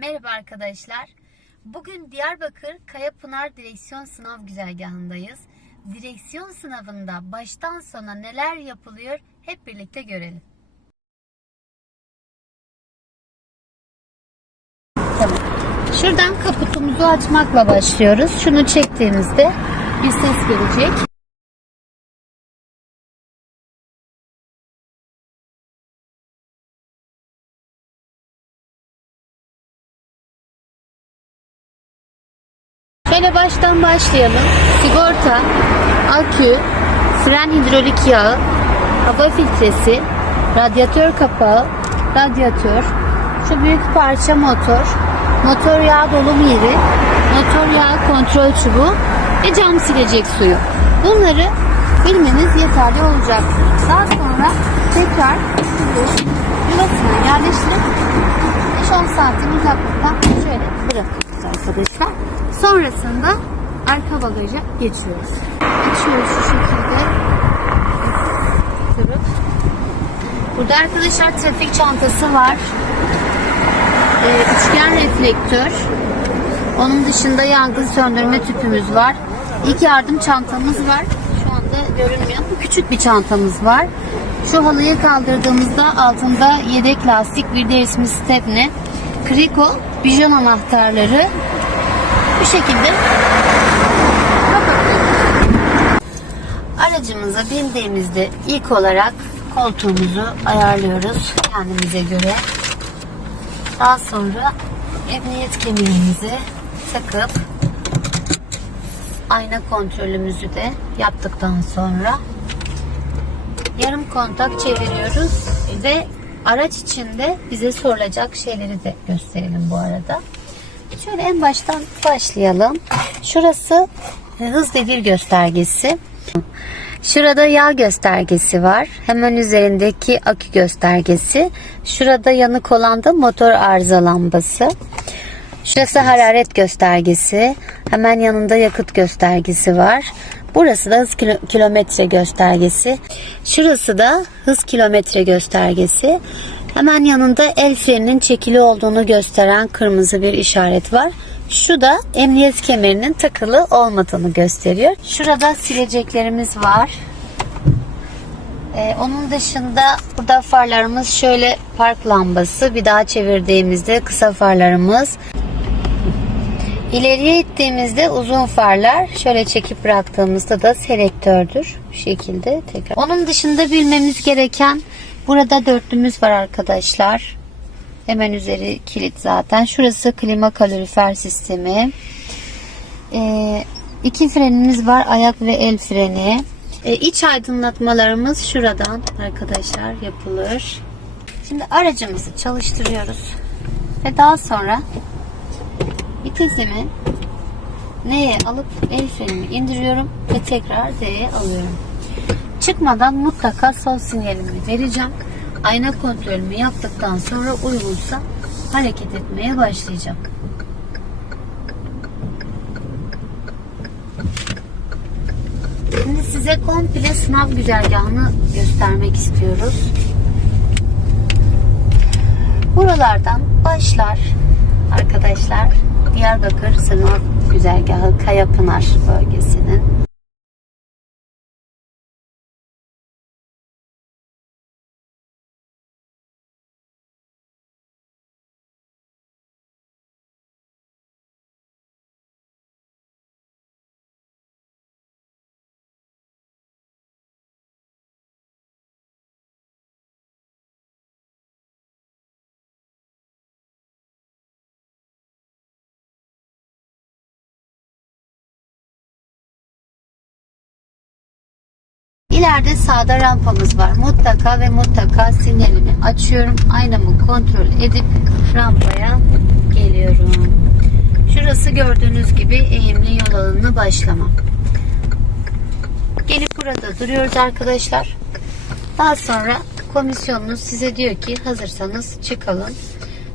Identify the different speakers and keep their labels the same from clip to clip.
Speaker 1: Merhaba arkadaşlar. Bugün Diyarbakır Kayapınar Direksiyon Sınav Güzergahı'ndayız. Direksiyon sınavında baştan sona neler yapılıyor hep birlikte görelim. Şuradan kaputumuzu açmakla başlıyoruz. Şunu çektiğimizde bir ses gelecek. Şöyle baştan başlayalım. Sigorta, akü, fren hidrolik yağı, hava filtresi, radyatör kapağı, radyatör, şu büyük parça motor, motor yağı dolum yeri, motor yağı kontrol çubuğu ve cam silecek suyu. Bunları bilmeniz yeterli olacak. Daha sonra tekrar yuvasına yerleştirip 5-10 santim uzaklıktan şöyle bırakıyoruz arkadaşlar. Sonrasında arka bagaja geçiyoruz. Açıyoruz şu şekilde. Burada arkadaşlar trafik çantası var. Ee, üçgen reflektör. Onun dışında yangın söndürme tüpümüz var. İlk yardım çantamız var. Şu anda görünmüyor. Küçük bir çantamız var. Şu halıyı kaldırdığımızda altında yedek lastik, bir de ismi stepne, kriko, bijon anahtarları, bu şekilde. Aracımıza bindiğimizde ilk olarak koltuğumuzu ayarlıyoruz kendimize göre. Daha sonra emniyet kemerimizi takıp ayna kontrolümüzü de yaptıktan sonra yarım kontak çeviriyoruz ve araç içinde bize sorulacak şeyleri de gösterelim bu arada. Şöyle en baştan başlayalım. Şurası hız devir göstergesi. Şurada yağ göstergesi var. Hemen üzerindeki akü göstergesi. Şurada yanık olan da motor arıza lambası. Şurası hararet göstergesi. Hemen yanında yakıt göstergesi var. Burası da hız kilo- kilometre göstergesi. Şurası da hız kilometre göstergesi. Hemen yanında el freninin çekili olduğunu gösteren kırmızı bir işaret var. Şu da emniyet kemerinin takılı olmadığını gösteriyor. Şurada sileceklerimiz var. Ee, onun dışında burada farlarımız şöyle park lambası. Bir daha çevirdiğimizde kısa farlarımız. İleriye ittiğimizde uzun farlar, şöyle çekip bıraktığımızda da selektördür. Bu şekilde tekrar. Onun dışında bilmemiz gereken burada dörtlümüz var arkadaşlar. Hemen üzeri kilit zaten. Şurası klima kalorifer sistemi. Ee, iki frenimiz var. Ayak ve el freni. Ee, iç aydınlatmalarımız şuradan arkadaşlar yapılır. Şimdi aracımızı çalıştırıyoruz. Ve daha sonra vitesimi N'ye alıp el frenimi indiriyorum ve tekrar D'ye alıyorum. Çıkmadan mutlaka sol sinyalimi vereceğim. Ayna kontrolümü yaptıktan sonra uygunsa hareket etmeye başlayacağım. Şimdi size komple sınav güzergahını göstermek istiyoruz. Buralardan başlar arkadaşlar Diyarbakır sınav güzergahı Kayapınar bölgesinin İleride sağda rampamız var. Mutlaka ve mutlaka sinyalimi açıyorum. Aynamı kontrol edip rampaya geliyorum. Şurası gördüğünüz gibi eğimli yol alanına başlama. Gelip burada duruyoruz arkadaşlar. Daha sonra komisyonunuz size diyor ki hazırsanız çıkalım.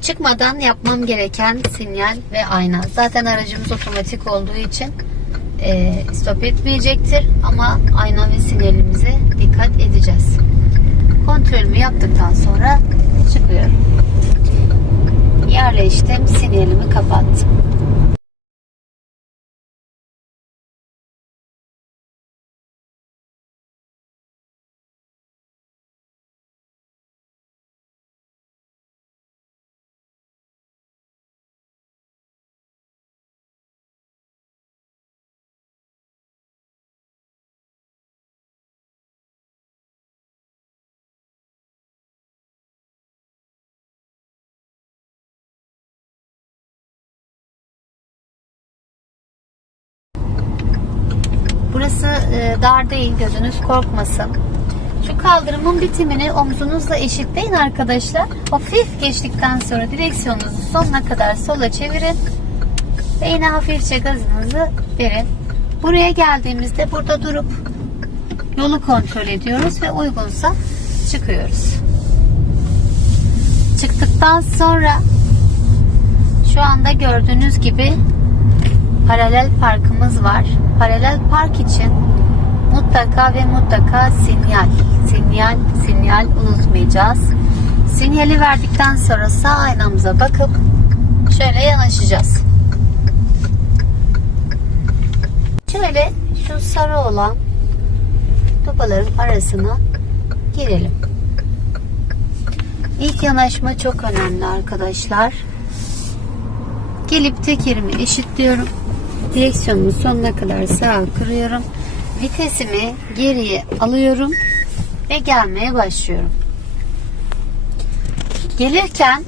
Speaker 1: Çıkmadan yapmam gereken sinyal ve ayna. Zaten aracımız otomatik olduğu için e, stop etmeyecektir ama ayna ve sinyalimize dikkat edeceğiz. Kontrolümü yaptıktan sonra çıkıyorum. yerleştim. Sinyalimi kapattım. E, dar değil gözünüz korkmasın. Şu kaldırımın bitimini omzunuzla eşitleyin arkadaşlar. Hafif geçtikten sonra direksiyonunuzu sonuna kadar sola çevirin. Ve yine hafifçe gazınızı verin. Buraya geldiğimizde burada durup yolu kontrol ediyoruz ve uygunsa çıkıyoruz. Çıktıktan sonra şu anda gördüğünüz gibi paralel parkımız var. Paralel park için mutlaka ve mutlaka sinyal, sinyal, sinyal unutmayacağız. Sinyali verdikten sonra sağ aynamıza bakıp şöyle yanaşacağız. Şöyle şu sarı olan dubaların arasına girelim. İlk yanaşma çok önemli arkadaşlar. Gelip tekerimi eşitliyorum. Direksiyonumu sonuna kadar sağa kırıyorum. Vitesimi geriye alıyorum ve gelmeye başlıyorum. Gelirken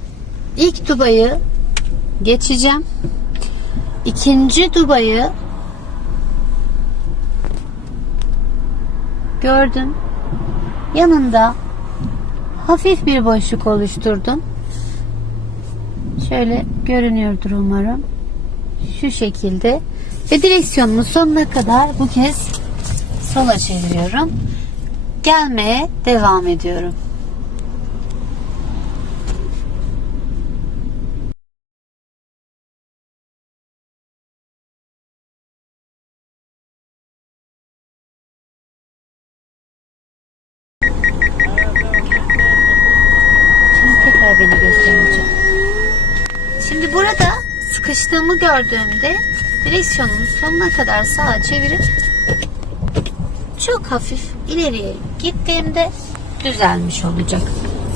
Speaker 1: ilk dubayı geçeceğim. İkinci dubayı gördüm. Yanında hafif bir boşluk oluşturdum. Şöyle görünüyordur umarım. Şu şekilde. Ve direksiyonumu sonuna kadar bu kez sola çeviriyorum. Gelmeye devam ediyorum. Beni göstereceğim. Şimdi burada sıkıştığımı gördüğümde direksiyonumu sonuna kadar sağa çevirip çok hafif ileriye gittiğimde düzelmiş olacak.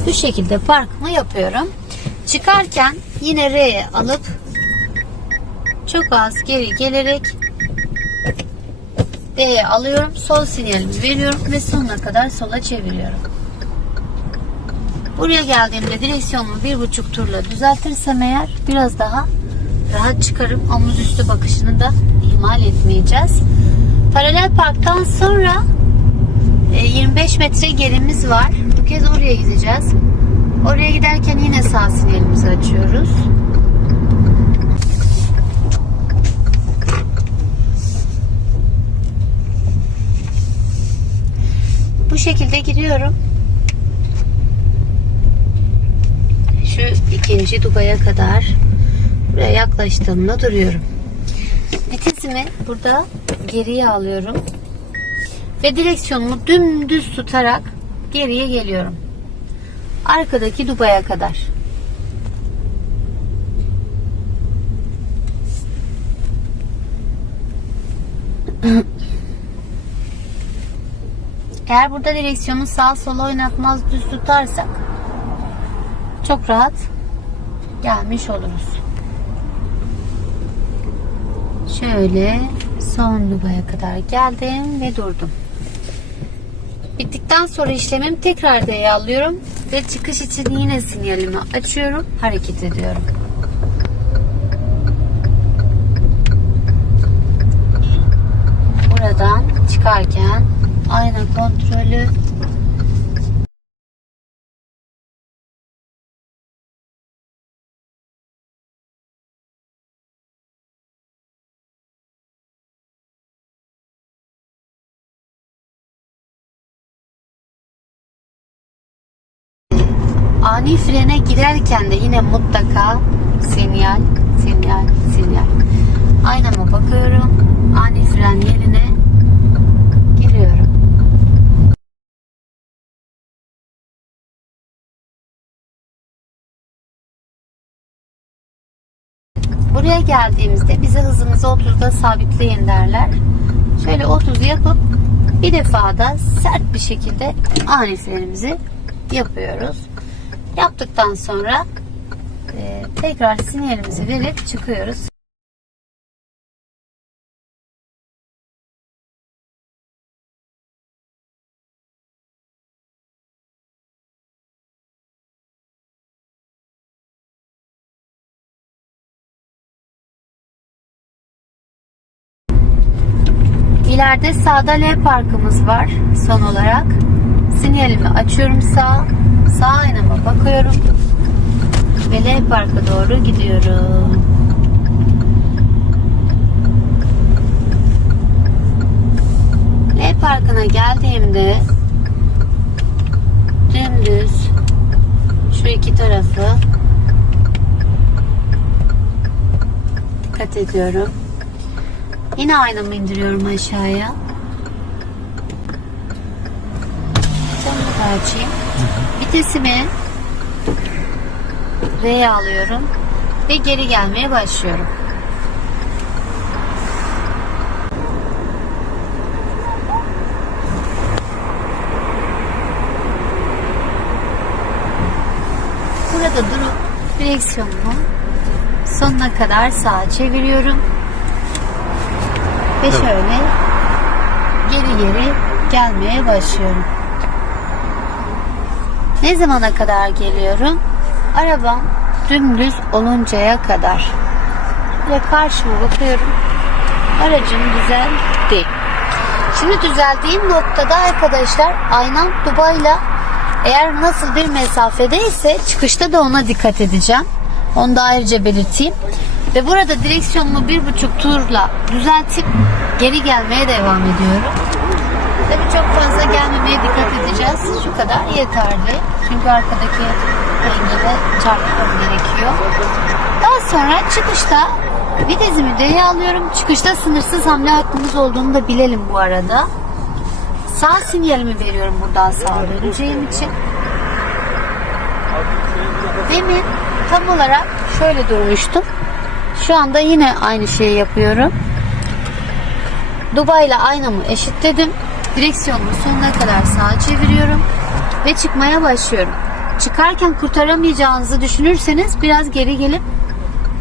Speaker 1: Bu şekilde parkımı yapıyorum. Çıkarken yine R'ye alıp çok az geri gelerek D'ye alıyorum. Sol sinyalimi veriyorum ve sonuna kadar sola çeviriyorum. Buraya geldiğimde direksiyonumu bir buçuk turla düzeltirsem eğer biraz daha rahat çıkarım. Omuz üstü bakışını da ihmal etmeyeceğiz. Paralel parktan sonra e, 25 metre gerimiz var. Bu kez oraya gideceğiz. Oraya giderken yine sağ sinyalimizi açıyoruz. Bu şekilde gidiyorum. Şu ikinci dubaya kadar buraya yaklaştığımda duruyorum. Vitesimi burada geriye alıyorum. Ve direksiyonumu dümdüz tutarak geriye geliyorum. Arkadaki dubaya kadar. Eğer burada direksiyonu sağ sola oynatmaz düz tutarsak çok rahat gelmiş oluruz. Şöyle son dubaya kadar geldim ve durdum. Bittikten sonra işlemimi tekrar D'ye alıyorum ve çıkış için yine sinyalimi açıyorum, hareket ediyorum. Buradan çıkarken ayna kontrolü frene girerken de yine mutlaka sinyal, sinyal, sinyal. Aynama bakıyorum. Ani fren yerine giriyorum. Buraya geldiğimizde bize hızımızı 30'da sabitleyin derler. Şöyle 30 yapıp bir defada sert bir şekilde ani frenimizi yapıyoruz. Yaptıktan sonra e, tekrar sinyalimizi verip çıkıyoruz. İleride sağda L parkımız var son olarak. Sinyalimi açıyorum sağ. Sağ aynama bakıyorum. Ve L parka doğru gidiyorum. L parkına geldiğimde dümdüz şu iki tarafı dikkat ediyorum. Yine aynamı indiriyorum aşağıya. Camını da açayım. Vitesimi R'ye alıyorum ve geri gelmeye başlıyorum. Burada durup direksiyonumu sonuna kadar sağa çeviriyorum. Ve şöyle geri geri gelmeye başlıyorum. Ne zamana kadar geliyorum? Arabam dümdüz oluncaya kadar. Ve karşıma bakıyorum. Aracım güzel değil. Şimdi düzeldiğim noktada arkadaşlar aynam Dubai'la eğer nasıl bir mesafedeyse çıkışta da ona dikkat edeceğim. Onu da ayrıca belirteyim. Ve burada direksiyonumu bir buçuk turla düzeltip geri gelmeye devam ediyorum. Tabii çok fazla gelmemeye dikkat edeceğiz. Şu kadar yeterli. Çünkü arkadaki engele çarpmam gerekiyor. Daha sonra çıkışta vitesimi D'ye alıyorum. Çıkışta sınırsız hamle hakkımız olduğunu da bilelim bu arada. Sağ sinyalimi veriyorum buradan sağa döneceğim için. Demin tam olarak şöyle durmuştum. Şu anda yine aynı şeyi yapıyorum. Dubai ile aynamı eşitledim. Direksiyonumu sonuna kadar sağa çeviriyorum ve çıkmaya başlıyorum. Çıkarken kurtaramayacağınızı düşünürseniz biraz geri gelip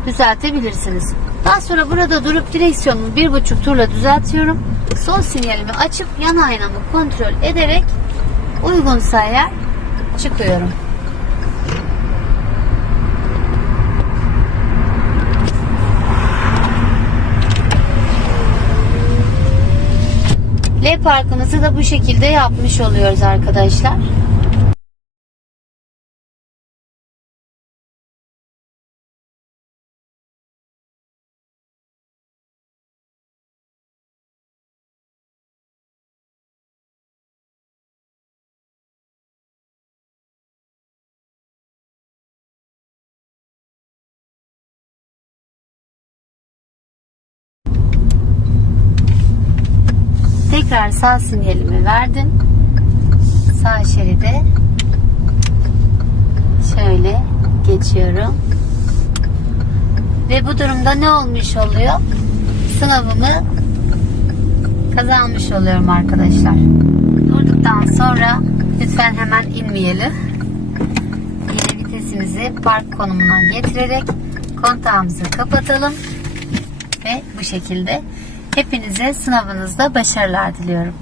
Speaker 1: düzeltebilirsiniz. Daha sonra burada durup direksiyonumu bir buçuk turla düzeltiyorum. Sol sinyalimi açıp yan aynamı kontrol ederek uygunsa eğer çıkıyorum. L parkımızı da bu şekilde yapmış oluyoruz arkadaşlar. Tekrar sağ sinyalimi verdim. Sağ şeride şöyle geçiyorum. Ve bu durumda ne olmuş oluyor? Sınavımı kazanmış oluyorum arkadaşlar. Durduktan sonra lütfen hemen inmeyelim. Yine vitesimizi park konumuna getirerek kontağımızı kapatalım. Ve bu şekilde hepinize sınavınızda başarılar diliyorum.